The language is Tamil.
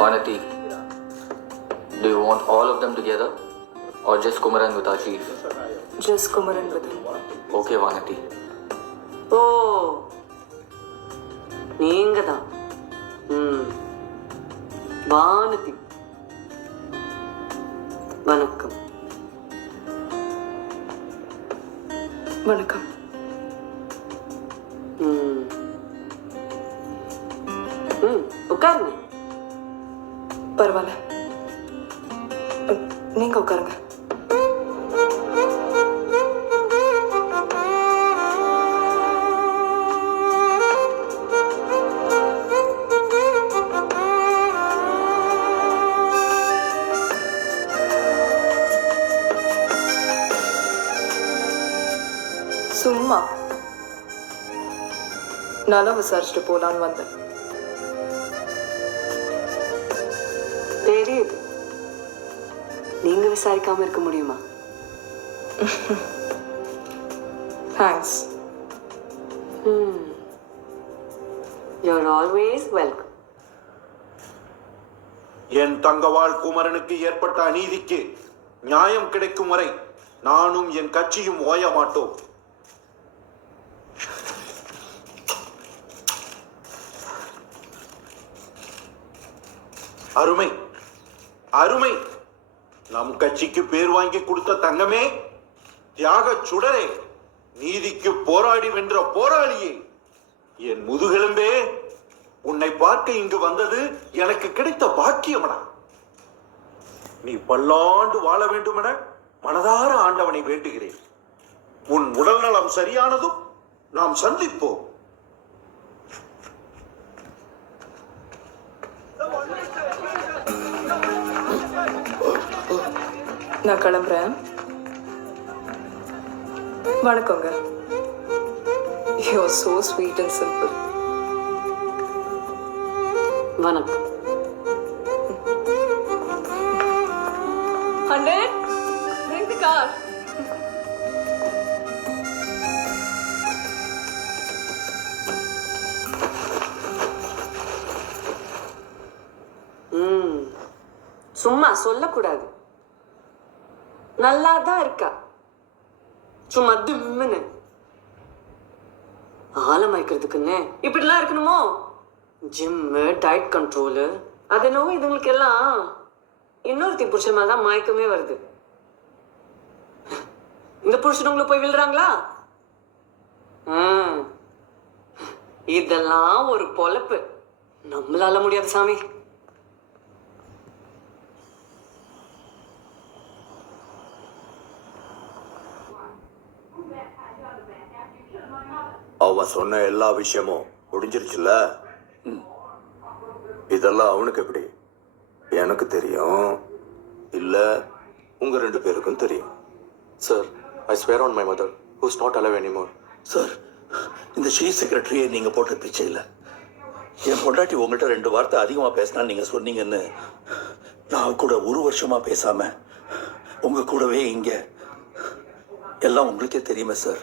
Vanati, do you want all of them together or just Kumaran with our chief? Just Kumaran with him. Okay, Vanati. Oh, நீங்க தான். வானதி. வணக்கம். வணக்கம். உட்காருங்க. பரவாயில்ல, நீங்க உட்காருங்க. சும்மா நல்லா விசாரிச்சுட்டு போலான்னு வந்தேன். தெரியுது, நீங்க விசாரிக்காம இருக்க முடியுமா? தேங்க்ஸ். You're always welcome. என் தங்கவாள் குமரனுக்கு ஏற்பட்ட அநீதிக்கு நியாயம் கிடைக்கும் வரை நானும் என் கட்சியும் ஓய மாட்டோம். அருமை அருமை, நம் கட்சிக்கு பேர் வாங்கி கொடுத்த தங்கமே, தியாக சுடரே, நீதிக்கு போராடி வென்ற போராளியே, என் முதுகெலும்பே, உன்னை பார்க்க இங்கு வந்தது எனக்கு கிடைத்த பாக்கியமடா. நீ பல்லாண்டு வாழ வேண்டும் என மனதார ஆண்டவனை வேண்டுகிறேன். உன் உடல் நலம் சரியானதும் நாம் சந்திப்போம். நான் கிளம்புறேன். வணக்கங்க. You're so sweet and simple. வணக்கம். 100, bring the car. சும்மா சொல்லக்கூடாது. நல்லா தான் இருக்கா, சும்மா திம்முன்னு. ஆழமாய்க்கிறதுக்குன்னு இப்படிலாம் இருக்கணுமோ? ஜிம்மு, டயட் கண்ட்ரோலு, அது என்னவோ இதுங்களுக்கு எல்லாம் இன்னொருத்தி புருஷன் மேல தான் மயக்கமே வருது. இந்த புருஷன் உங்களை போய் விழுறாங்களா? இதெல்லாம் ஒரு பொழப்பு நம்மளால முடியாது சாமி. அவன் சொன்ன எல்லா விஷயமும் முடிஞ்சிருச்சுல்ல? இதெல்லாம் அவனுக்கு எப்படி? எனக்கு தெரியும், இல்ல உங்க ரெண்டு பேருக்கும் தெரியும். Sir, I swear on my mother, who's not alive anymore. Sir, இந்த சீஃப் செக்ரட்டரியை நீங்கள் போட்ட பிச்சை இல்லை. என் பொண்டாட்டி உங்கள்கிட்ட 2 வார்த்தை அதிகமாக பேசினான்னு நீங்கள் சொன்னீங்கன்னு நான் கூட 1 வருஷமாக பேசாமல் உங்கள் கூடவே இங்கே எல்லாம் உங்களுக்கே தெரியுமே சார்.